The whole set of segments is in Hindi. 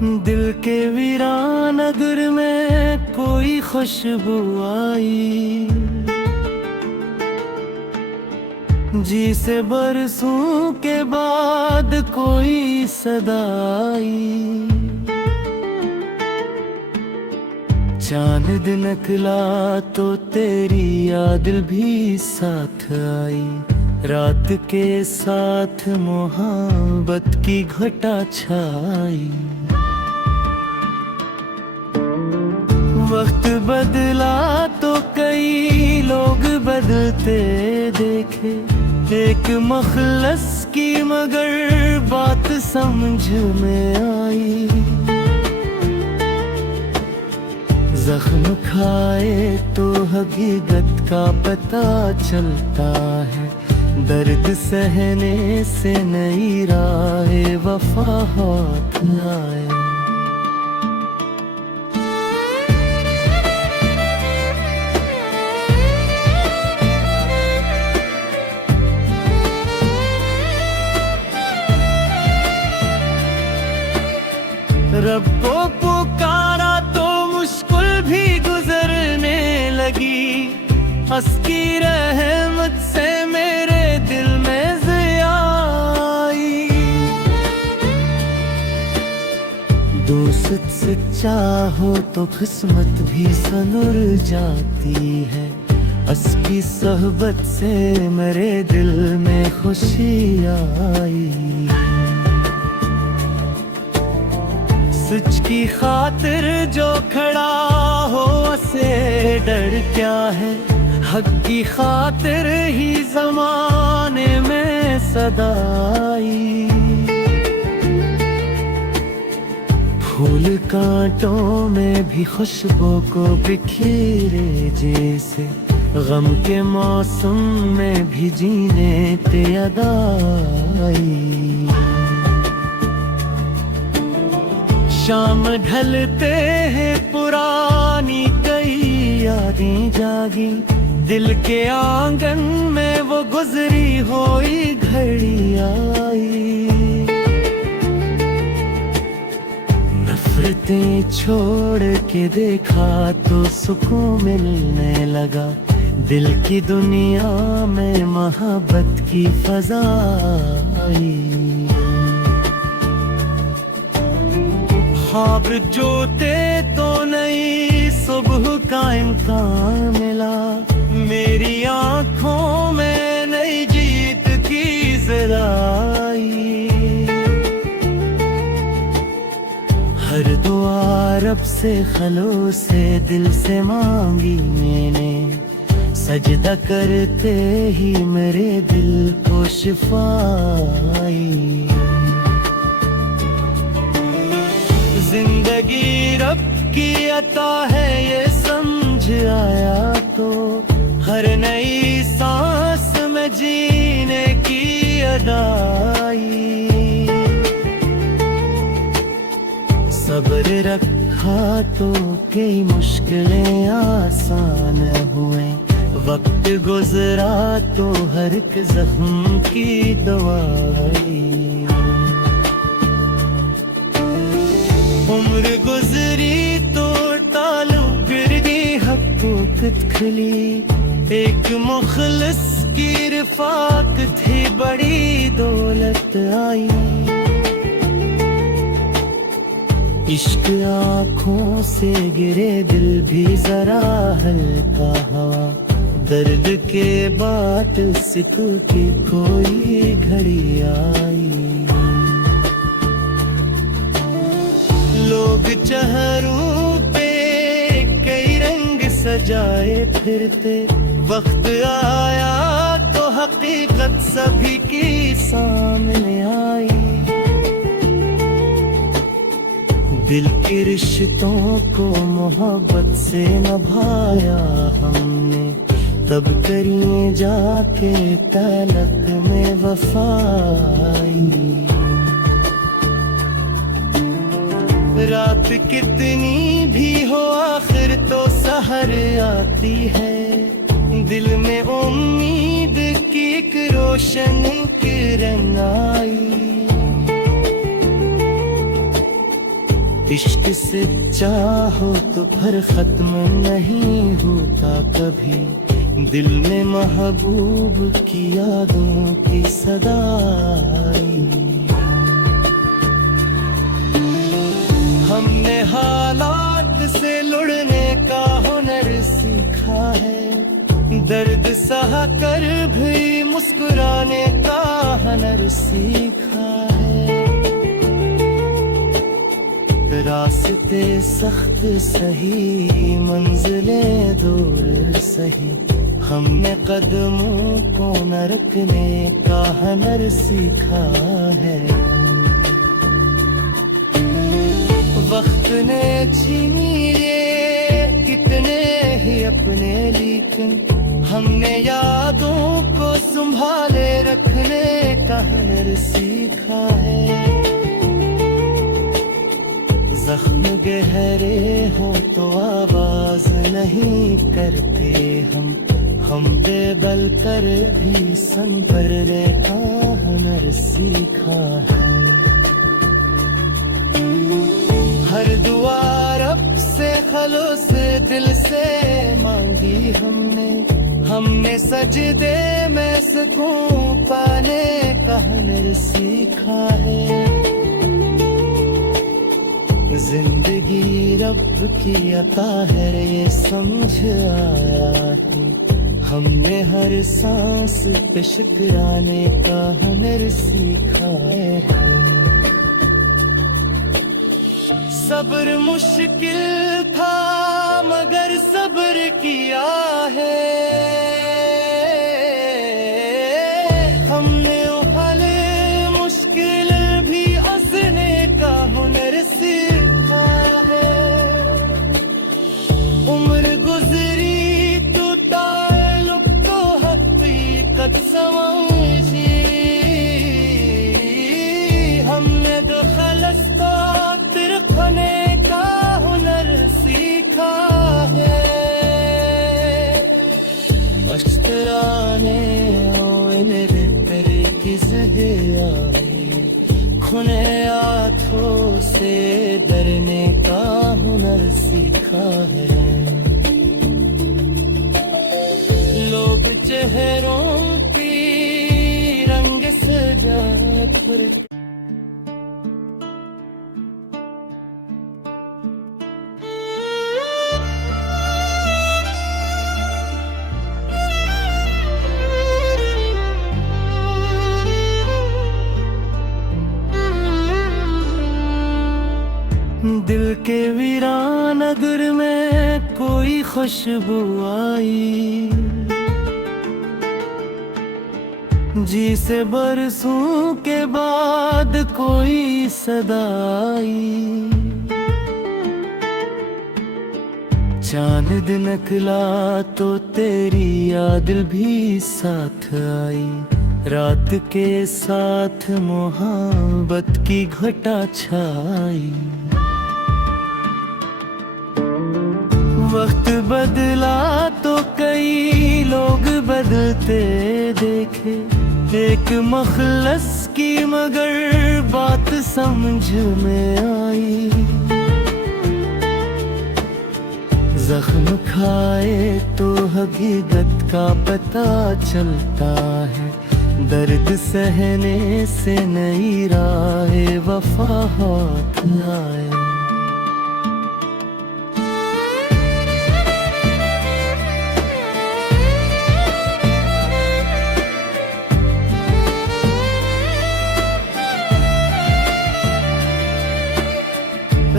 दिल के वीरान नगर में कोई खुशबू आई, जी से बरसों के बाद कोई सदा आई। चांद दिन निकला तो तेरी याद भी साथ आई, रात के साथ मोहब्बत की घटा छाई। वक्त बदला तो कई लोग बदलते देखे, एक मखलस की मगर बात समझ में आई। जख्म खाए तो हकीकत का पता चलता है, दर्द सहने से नई राह वफा हाथ आए। रब को पुकारा तो मुश्किल भी गुजरने लगी, उसकी रहमत से मेरे दिल में ज़िया आई। दोस्त सच्चा हो तो किस्मत भी सनुर जाती है, उसकी सोहबत से मेरे दिल में खुशी आई। सच की खातिर जो खड़ा हो उसे डर क्या है, हक की खातिर ही ज़माने में सदाई। फूल कांटों में भी खुशबू को बिखेरे जैसे, गम के मौसम में भी जीने पे अदा आई। शाम ढलते हैं पुरानी कई यादें जागी, दिल के आंगन में वो गुजरी हुई घड़ी आई। नफरतें छोड़ के देखा तो सुकून मिलने लगा, दिल की दुनिया में मोहब्बत की फजा आई। ख्वाब जोते तो नई सुबह का इम्कान मिला, मेरी आंखों में नई जीत की ज़राई। हर दुआ रब से खलो से दिल से मांगी मैंने, सजदा करते ही मेरे दिल को शिफा आई। जिंदगी रब की अता है ये समझ आया तो, हर नई सांस में जीने की अदाई। सब्र रखा तो कई मुश्किलें आसान हुए, वक्त गुजरा तो हर एक जख्म की दवाई। उम्र गुजरी तो तालू फिर भी हक़ूक़त खिली, एक मुखलिस की रिफ़ाक़त थी बड़ी दौलत आई। इश्क आँखों से गिरे दिल भी जरा हल्का हवा, दर्द के बाट सिकू की कोई घड़ी आई। लोग चेहरों पे कई रंग सजाए फिरते, वक्त आया तो हकीकत सभी की सामने आई। दिल के रिश्तों को मोहब्बत से निभाया हमने, तब करिए जाके तलक में वफाई। रात कितनी भी हो आखिर तो सहर आती है, दिल में उम्मीद की एक रोशन किरण आई। इश्क से चाहो तो फिर खत्म नहीं होता कभी, दिल में महबूब की यादों की सदाई। हमने हालात से लड़ने का हुनर सीखा है, दर्द सहा कर भी मुस्कुराने का हुनर सीखा है। रास्ते सख्त सही, मंजिलें दूर सही, हमने कदमों को न रखने का हुनर सीखा है। वक्त ने छीनी ये कितने ही अपने, लेकिन हमने यादों को संभाले रखने का हुनर सीखा है। जख्म गहरे हो तो आवाज नहीं करते हम बेबल कर भी संभलने का हुनर सीखा है। हर दुआ रब से खलूस दिल से मांगी हमने सजदे में सुकून पाने का हुनर सीखा है। जिंदगी रब की अता है ये समझ आया है, हमने हर सांस पे शुक्राने का हुनर सीखा है। सब्र मुश्किल था मगर सब्र किया है, हमने हल मुश्किल भी हंसने का हुनर सीखा है। उम्र गुजरी तो ताल्लुक तो हकीकत समझी, हमने तो खलस को तिरखने का हुनर सीखा है। अश्तराने तेरे किस दे आई, खुने आँखों से डरने का हुनर सीखा है। लोग चेहरों की रंग सजा कर दिल के वीरान अगर में कोई खुशबू आई, जी से बरसों के बाद कोई सदा आई। चांद दिन निकला तो तेरी याद भी साथ आई, रात के साथ मोहब्बत की घटा छाई। वक्त बदला तो कई लोग बदलते देखे, एक मखलस की मगर बात समझ में आई। जख्म खाए तो हकीकत का पता चलता है, दर्द सहने से नई राह वफा हाथ आए।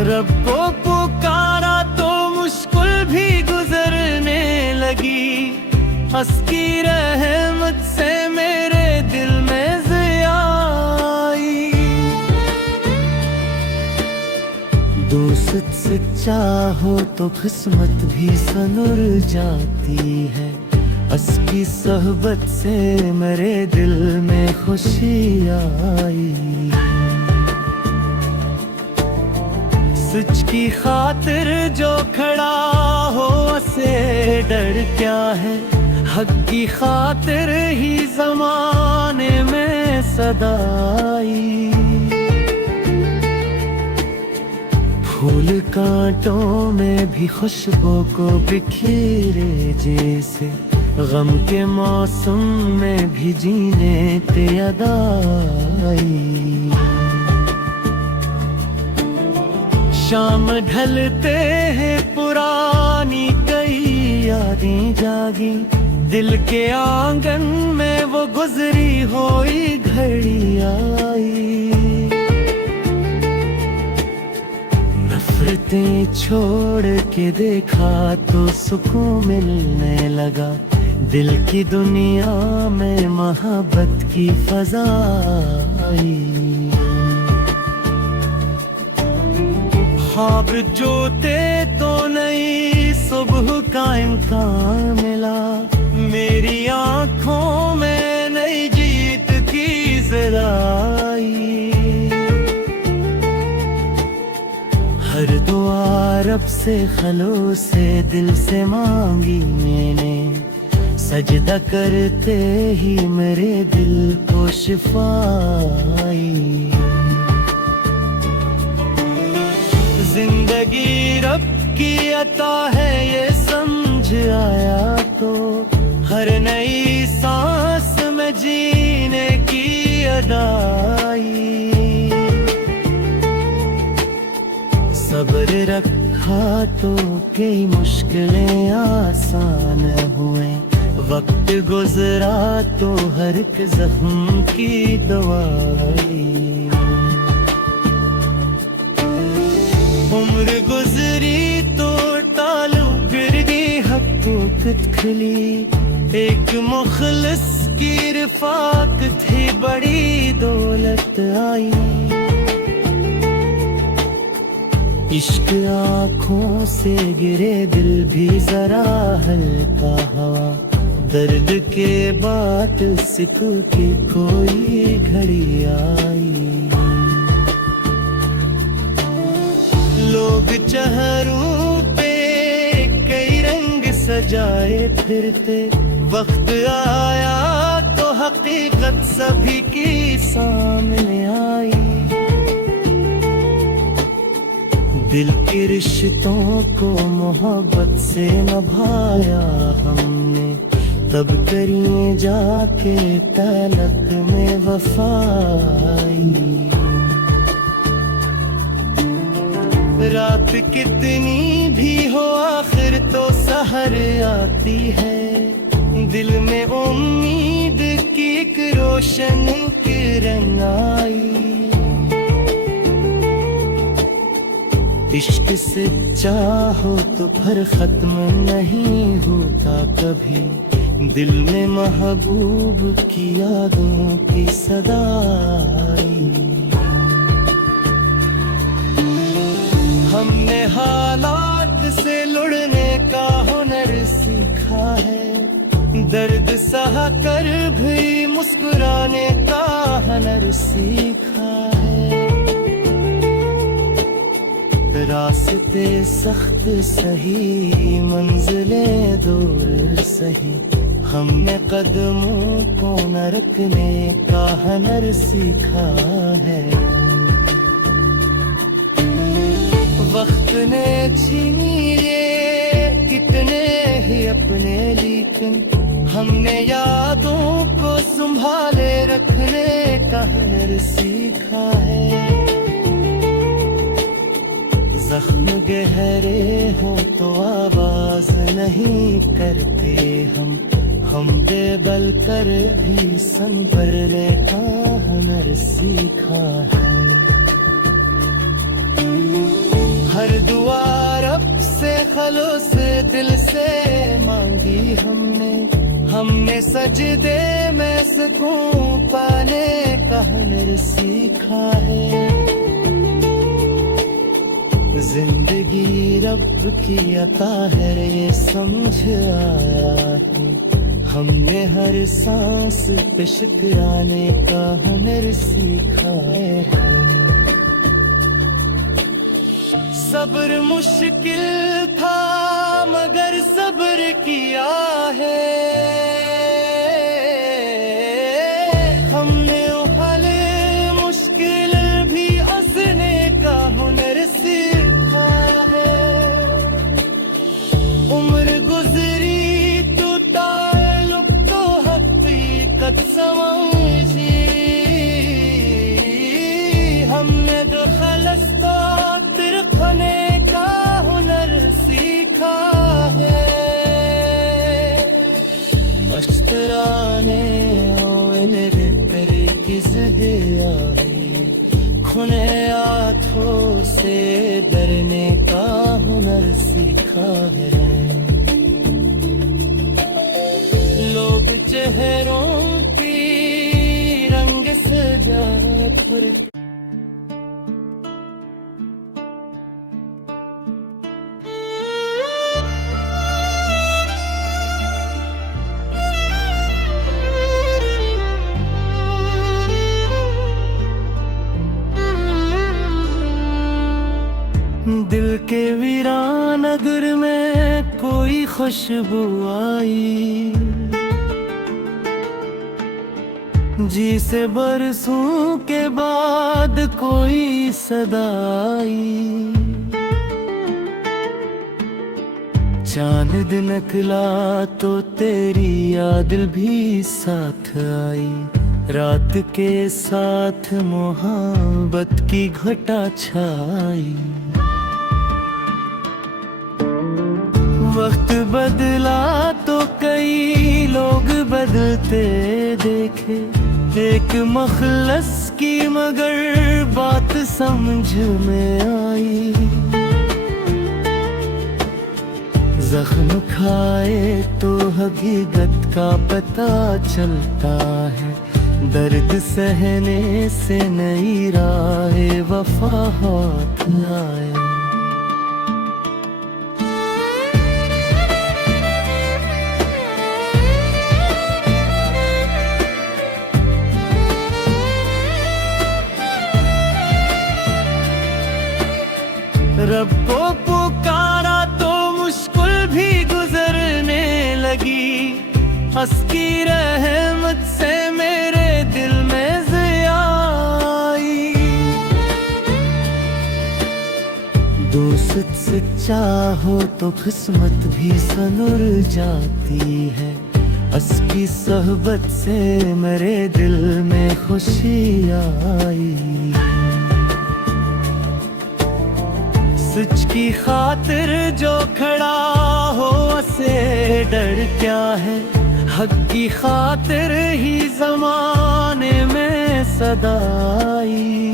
रब को पुकारा तो मुश्किल भी गुजरने लगी, उसकी रहमत से मेरे दिल में ज़िया आई। दोस्त सच्चा हो तो किस्मत भी सनुर जाती है, उसकी सोहबत से मेरे दिल में खुशी आई। सच की खातिर जो खड़ा हो उसे डर क्या है, हक की खातिर ही ज़माने में सदाई। फूल कांटों में भी खुशबू को बिखेरे जैसे, गम के मौसम में भी जीने ते अदा आई। शाम ढलते हैं पुरानी कई यादें जागी, दिल के आंगन में वो गुजरी हुई घड़ी आई। नफरतें छोड़ के देखा तो सुकून मिलने लगा, दिल की दुनिया में मोहब्बत की फजा आई। ख्वाब जोते तो नई सुबह का इम्कान मिला, मेरी आंखों में नई जीत की जराई। हर दुआ रब से खलूस से दिल से मांगी मैंने, सजदा करते ही मेरे दिल को शिफा आई। जिंदगी रब की अता है ये समझ आया तो, हर नई सांस में जीने की अदाई। सब्र रखा तो कई मुश्किलें आसान हुए, वक्त गुजरा तो हर एक जख्म की दवाई। उम्र गुजरी तो टालू फिर भी हक़ूक़त खिली, एक मुखलिस की रिफ़ाक़त थी बड़ी दौलत आई। इश्क आँखों से गिरे दिल भी जरा हल्का हवा, दर्द के बाद सिकू की कोई घड़ी आई। लोग चेहरों पे कई रंग सजाए फिरते, वक्त आया तो हकीकत सभी की सामने आई। दिल के रिश्तों को मोहब्बत से निभाया हमने, तब करिए जाके तलक में वफाई। रात कितनी भी हो आखिर तो सहर आती है, दिल में उम्मीद की एक रोशन किरण आई। इश्क सच्चा हो तो फिर खत्म नहीं होता कभी, दिल में महबूब की यादों की सदाई। हमने हालात से लड़ने का हुनर सीखा है, दर्द सहा कर भी मुस्कुराने का हुनर सीखा है। रास्ते सख्त सही मंजिलें दूर सही, हमने कदमों को न रखने का हुनर सीखा है। वक्त ने छीनी ये कितने ही अपने, लेकिन हमने यादों को संभाले रखने का हुनर सीखा है। जख्म गहरे हो तो आवाज नहीं करते हम बेबल कर भी संभलने का हुनर सीखा है। हर दुआ रब से खलूस दिल से मांगी हमने सजदे में सुकून पाने का हुनर सीखा है। जिंदगी रब की अता है ये समझ आया है, हमने हर सांस पे शुक्राने का हुनर सीखा है। सब्र मुश्किल था मगर सब्र किया है, हमने हल मुश्किल भी हंसने का हुनर सीखा। है, खुले आँखों से डरने का हुनर सीखा है। लोग चेहरों पे रंग सजा कर दिल के वीरान नगर में कोई खुशबू आई, जी से बरसों के बाद कोई सदा आई। चांद निकला तो तेरी याद भी साथ आई, रात के साथ मोहब्बत की घटा छाई। वक्त बदला तो कई लोग बदलते देखे, एक मखलस की मगर बात समझ में आई। जख्म खाए तो हकीकत का पता चलता है, दर्द सहने से नई राह वफा हाथ आए। रब को पुकारा तो मुश्किल भी गुजरने लगी, उसकी रहमत से मेरे दिल में ज़िया आई। दोस्त सच्चा हो तो किस्मत भी सनुर जाती है, उसकी सोहबत से मेरे दिल में खुशी आई। सच की खातिर जो खड़ा हो उसे डर क्या है, हक की खातिर ही ज़माने में सदाई।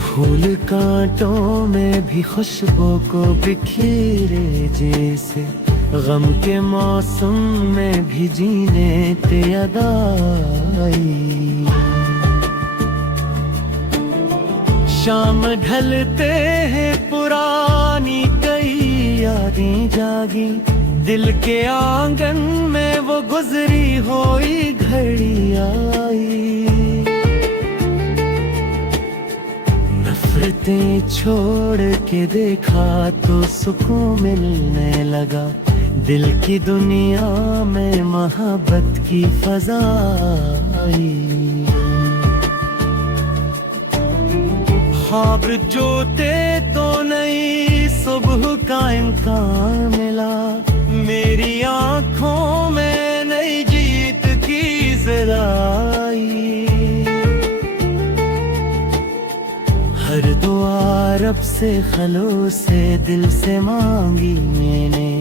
फूल कांटों में भी खुशबू को बिखेरे जैसे, गम के मौसम में भी जीने ते अदा आई। शाम ढलते हैं पुरानी कई यादें जागी, दिल के आंगन में वो गुजरी हुई घड़ी आई। नफरतें छोड़ के देखा तो सुकून मिलने लगा, दिल की दुनिया में मोहब्बत की फजा आई। ख्वाब जोते तो नई सुबह का इम्कान मिला, मेरी आँखों में नई जीत की ज़राई। हर दुआ रब से खलो से दिल से मांगी मैंने,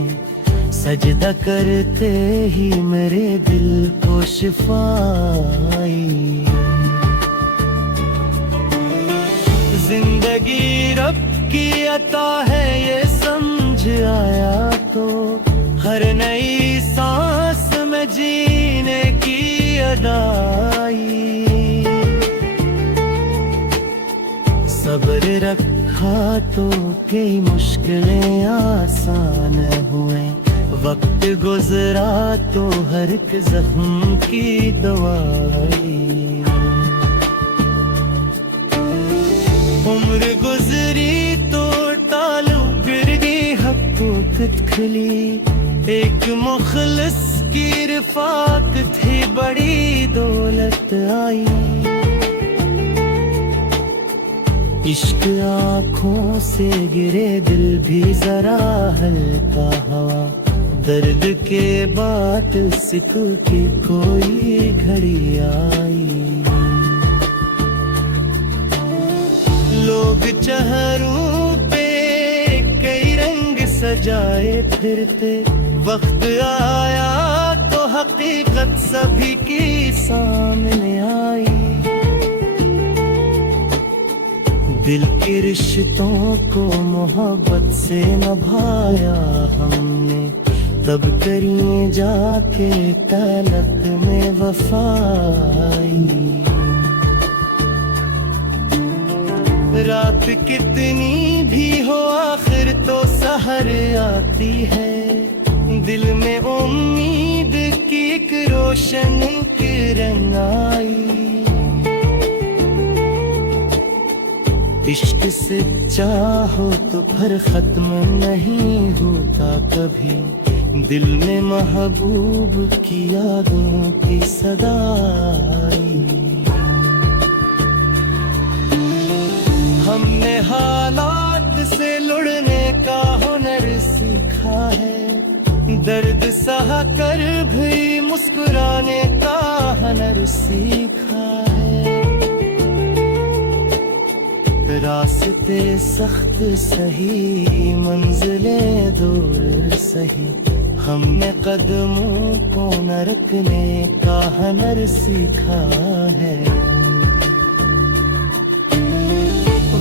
सजदा करते ही मेरे दिल को शिफा आई। जिंदगी रब की अता है ये समझ आया तो, हर नई सांस में जीने की अदाई। सब्र रखा तो कई मुश्किलें आसान हुए, वक्त गुजरा तो हर एक जख्म की दवाई। उम्र गुजरी तो टालू गिरगी हक़ूक़त खिली, एक मुखलिस की रिफ़ाक़त थी बड़ी दौलत आई। इश्क आँखों से गिरे दिल भी जरा हल्का हवा, दर्द के बाद सिकू की कोई घड़ी आई। लोग चेहरों पे कई रंग सजाए फिरते, वक्त आया तो हकीकत हकीकत सभी की सामने आई। दिल के रिश्तों को मोहब्बत से निभाया हमने, तब करिए जाके तलक में वफाई। रात कितनी भी हो आखिर तो सहर आती है, दिल में उम्मीद की एक रोशन किरण आई। इश्क सच्चा हो तो फिर खत्म नहीं होता कभी, दिल में महबूब की यादों की सदाई। हमने हालात से लड़ने का हुनर सीखा है, दर्द सहा कर भी मुस्कुराने का हुनर सीखा है। रास्ते सख्त सही मंजिलें दूर सही, हमने कदमों को न रखने का हुनर सीखा है।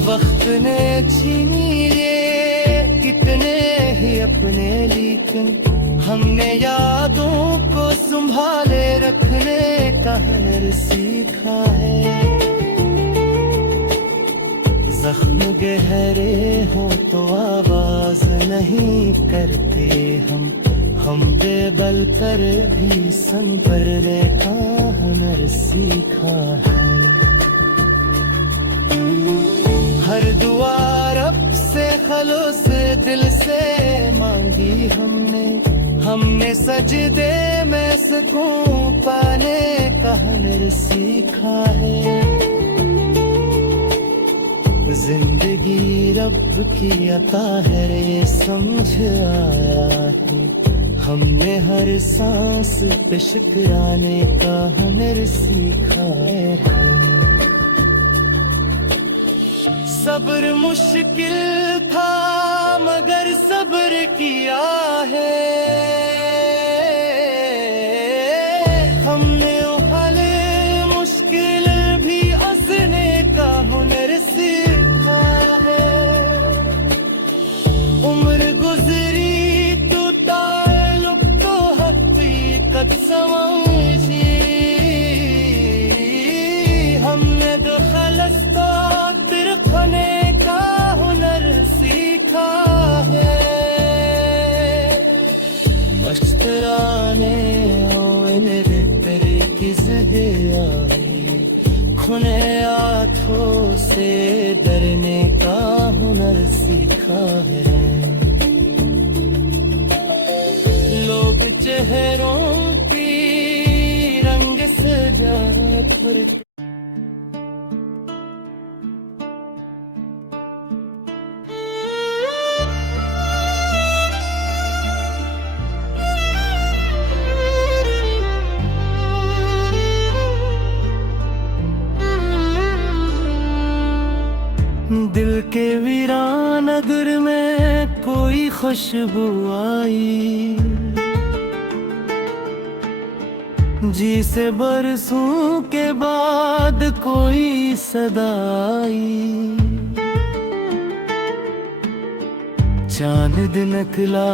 वक्त ने छीनी ये कितने ही अपने, लेकिन हमने यादों को संभाले रखने का हुनर सीखा है। जख्म गहरे हो तो आवाज नहीं करते हम बेबल कर भी संभलने का हुनर सीखा है। हर दुआ रब से खलूस दिल से मांगी हमने सजदे में सुकून पाने का हुनर सीखा है। जिंदगी रब की अता है ये समझ आया है, हमने हर सांस पे शुक्राने का हुनर सीखा है। सब्र मुश्किल था मगर सब्र किया है, हमने हल मुश्किल भी हंसने का हुनर सीखा है। उम्र गुजरी तो ताल्लुक तो हकीकत समझी, हमने तो खलस्ता तिरखने का हुनर सीखा है। मश्तराने तेरे किस दे आई, खुने हाथों से डरने का हुनर सीखा है। लोग चेहरों की रंग सजा कर दिल के वीरान नगर में कोई खुशबू आई, जी से बरसों के बाद कोई सदा आई। चांद निकला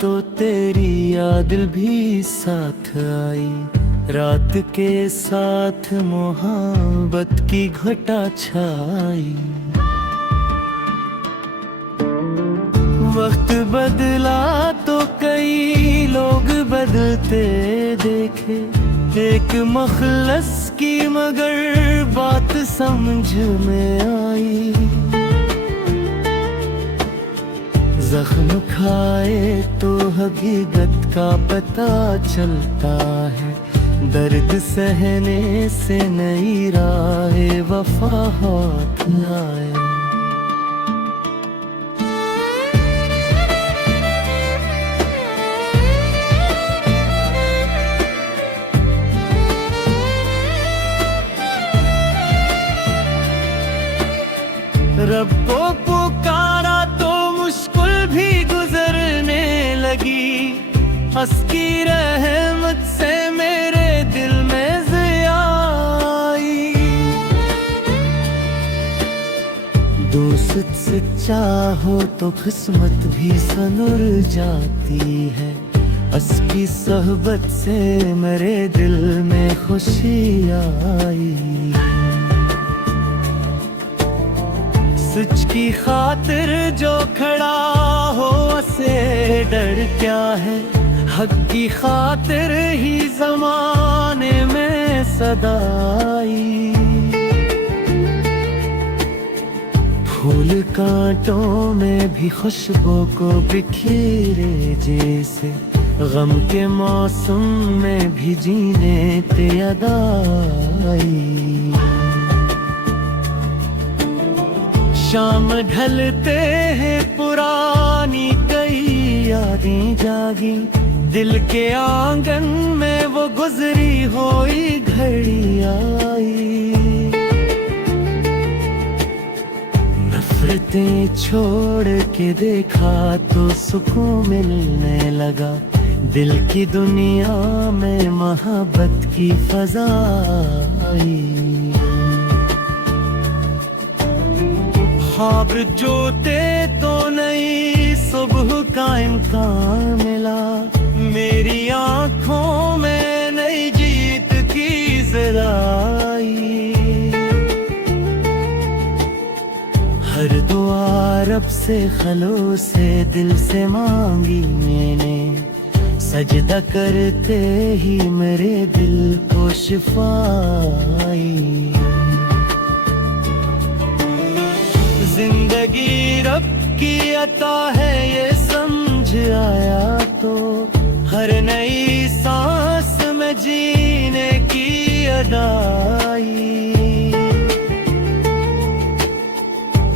तो तेरी याद भी साथ आई, रात के साथ मोहब्बत की घटा छाई। वक्त बदला तो कई लोग बदलते देखे, एक मखलस की मगर बात समझ में आई। जख्म खाए तो हकीकत का पता चलता है, दर्द सहने से नई राह वफा हाथ आए। रब को पुकारा तो मुश्किल भी गुजरने लगी, हंस की रहमत से मेरे तुझसे चाहो तो किस्मत भी सनुर जाती है। उसकी सोहबत से मेरे दिल में खुशी आई। सच की खातिर जो खड़ा हो उसे डर क्या है। हक की खातिर ही जमाने में सदाई। फूल कांटों में भी खुशबू को बिखेरे जैसे, गम के मौसम में भी जीने ते अदाई। शाम ढलते हैं पुरानी कई यादें जागी। दिल के आंगन में वो गुजरी हुई घड़ी आई। नफरतें छोड़ के देखा तो सुकून मिलने लगा। दिल की दुनिया में मोहब्बत की फजा आई। ख्वाब जोते तो नई सुबह का इम्कान मिला। मेरी आंखों में नई जीत की जराई। हर दुआ रब से खलूस से दिल से मांगी मैंने। सजदा करते ही मेरे दिल को शिफाई। जिंदगी रब की अता है ये समझ आया तो। हर नई सांस में जीने की अदाई।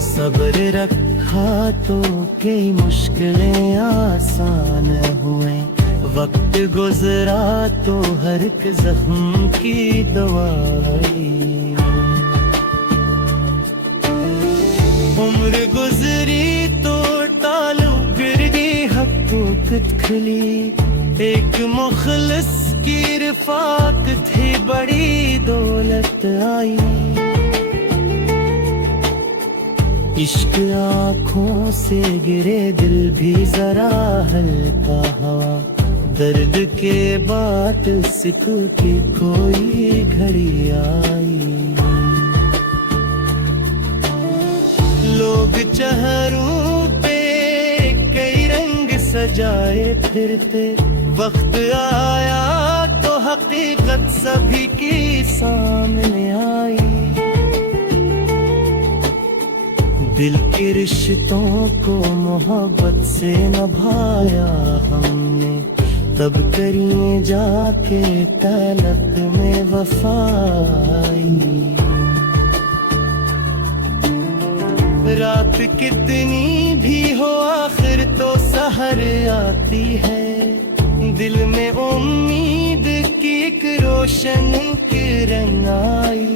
सब्र रखा तो कई मुश्किलें आसान हुए। वक्त गुजरा तो हर एक जख्म की दवाई। उम्र गुजरी तो टालू फिर भी हक़ूक़त खुली। एक मुखलिस की रिफ़ाक़त थी बड़ी दौलत आई। इश्क आँखों से गिरे दिल भी जरा हल्का हुआ। दर्द के बाद सिकू की कोई घड़ी आई। लोग चेहरों पे कई रंग सजाए फिरते। वक्त आया तो हकीकत सभी की सामने आई। दिल के रिश्तों को मोहब्बत से निभाया हमने। तब करिए जाके तलक में वफाई। रात कितनी भी हो आखिर तो सहर आती है। दिल में उम्मीद की एक रोशन किरण आई।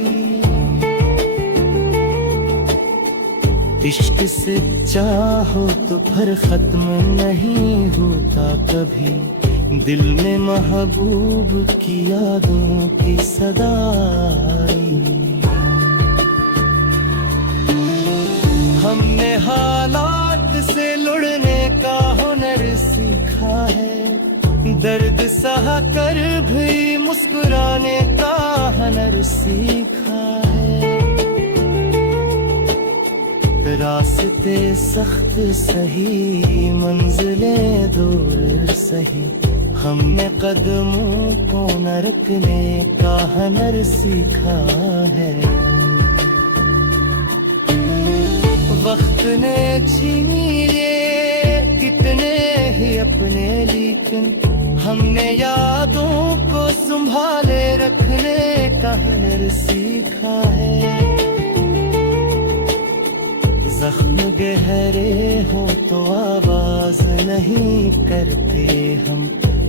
इश्क से चाहो तो फिर खत्म नहीं होता कभी। दिल में महबूब की यादों की सदाई। हमने हालात से लड़ने का हुनर सीखा है। दर्द सहा कर भी मुस्कुराने का हुनर सीखा है। रास्ते सख्त सही मंजिलें दूर सही। हमने कदमों को न रखने का हुनर सीखा है। वक्त ने छीनी ये कितने ही अपने, लेकिन हमने यादों को संभाले रखने का हुनर सीखा है। जख्म गहरे हो तो आवाज नहीं करते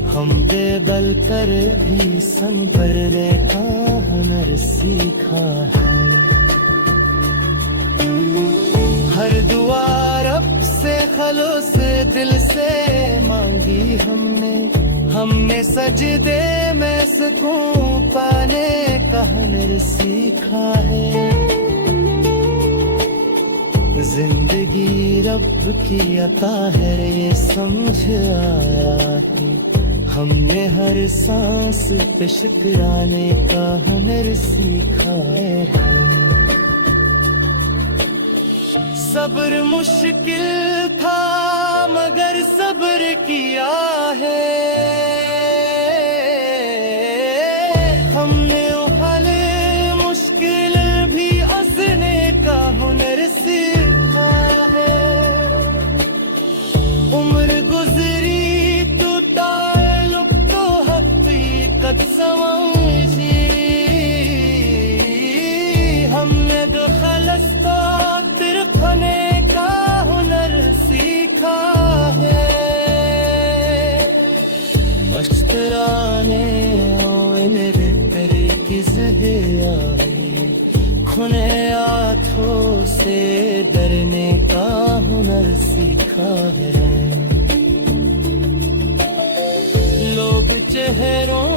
हम बेबल कर भी संभलने का हुनर सीखा है। हर दुआ रब से खलूस दिल से मांगी हमने सजदे में सुकून पाने का हुनर सीखा है। जिंदगी रब की अता है ये समझ आया है। हमने हर सांस पे शुक्राने का हुनर सीखा है। सब्र मुश्किल था मगर सब्र किया है। हमने हल मुश्किल भी हंसने का हुनर सीखा है। उम्र गुजरी तो ताल्लुक तो हकीकत समझी। हमने दो खलस्ता तिरखने का हुनर सीखा है। पश्तराने की ज़िंदगी खुने हाथों से डरने का हुनर सीखा है। लोग चेहरों